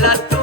la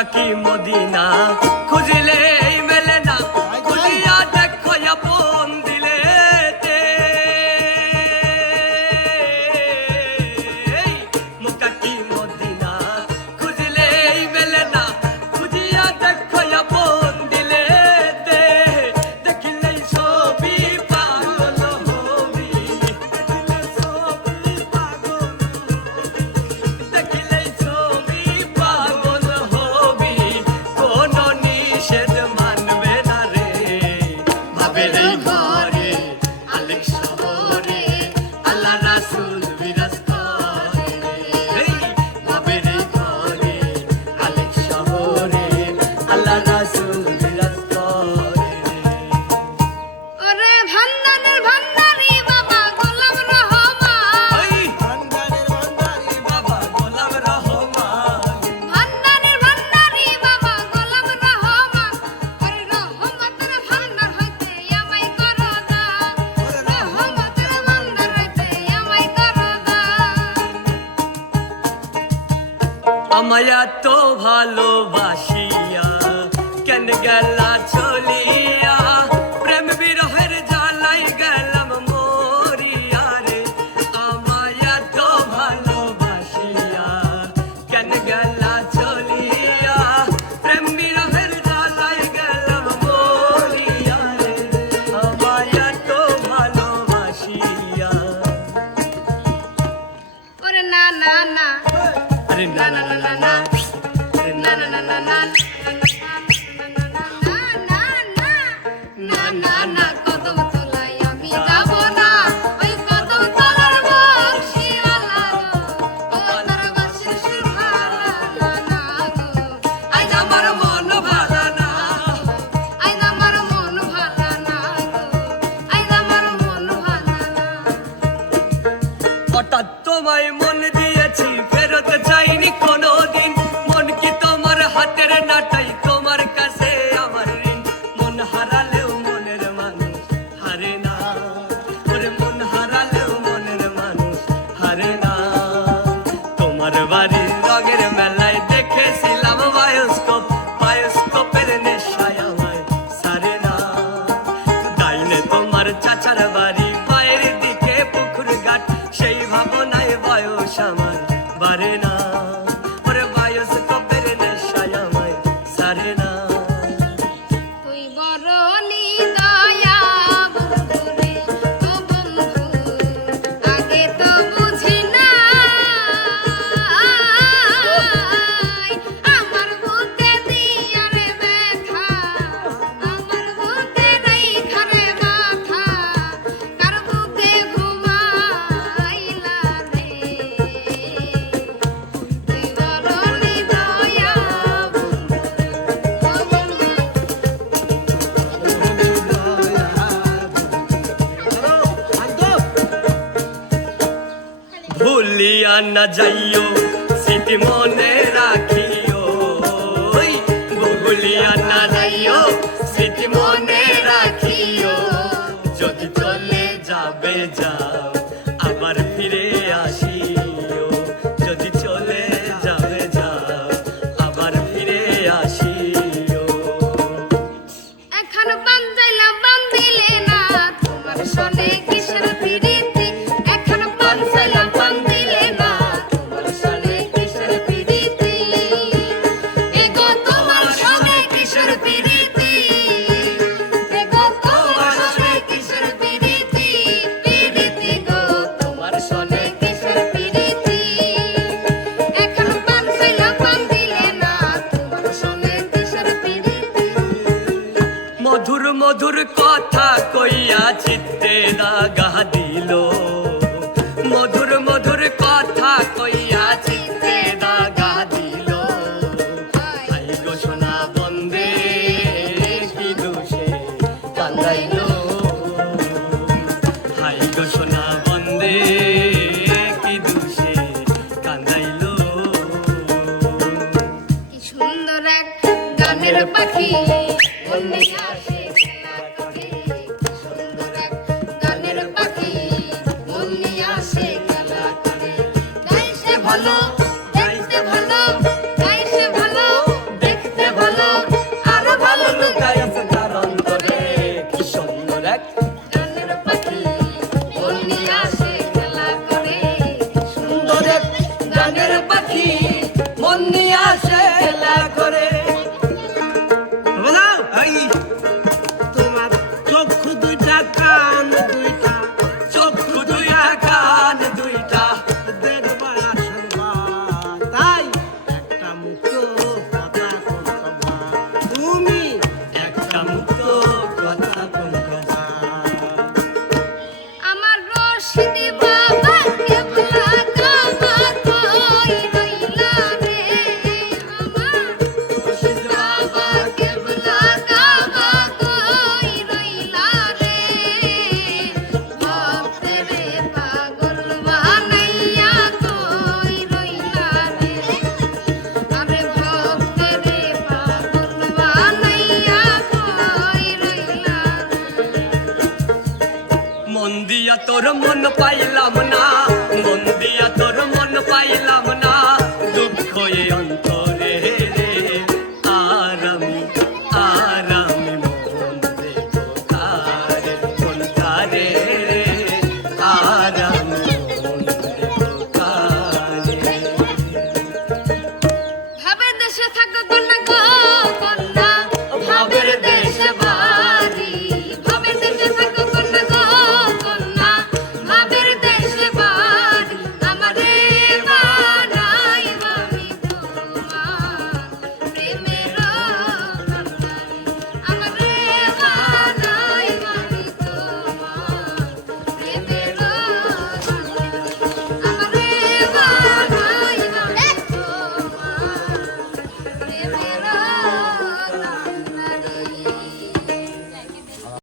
থাকি Medina. ভালো তোমায় মন দিয়েছি, ফেরত চাইনি কোনোদিন। মন কি তোমার হাতের নাটাই, তোমার কাছে আমার ঋণ। মন হারালেও মনের মানুষ হারে না। মন হারালেও মনের মানুষ হারে না। তোমার বাড়ির রগের মেলায় না যাইও, স্মৃতি মনে রাখিও। বগুলিয়া না যাইও স্মৃতি মনে রাখিও। যদি চলে যাবে যাও, আবার ফিরে মনের পাখি। মনে আসে খেলা করে। সুন্দর এক গানের পাখি। মনে আসে খেলা করে। গাইছে ভালো Shitty boy.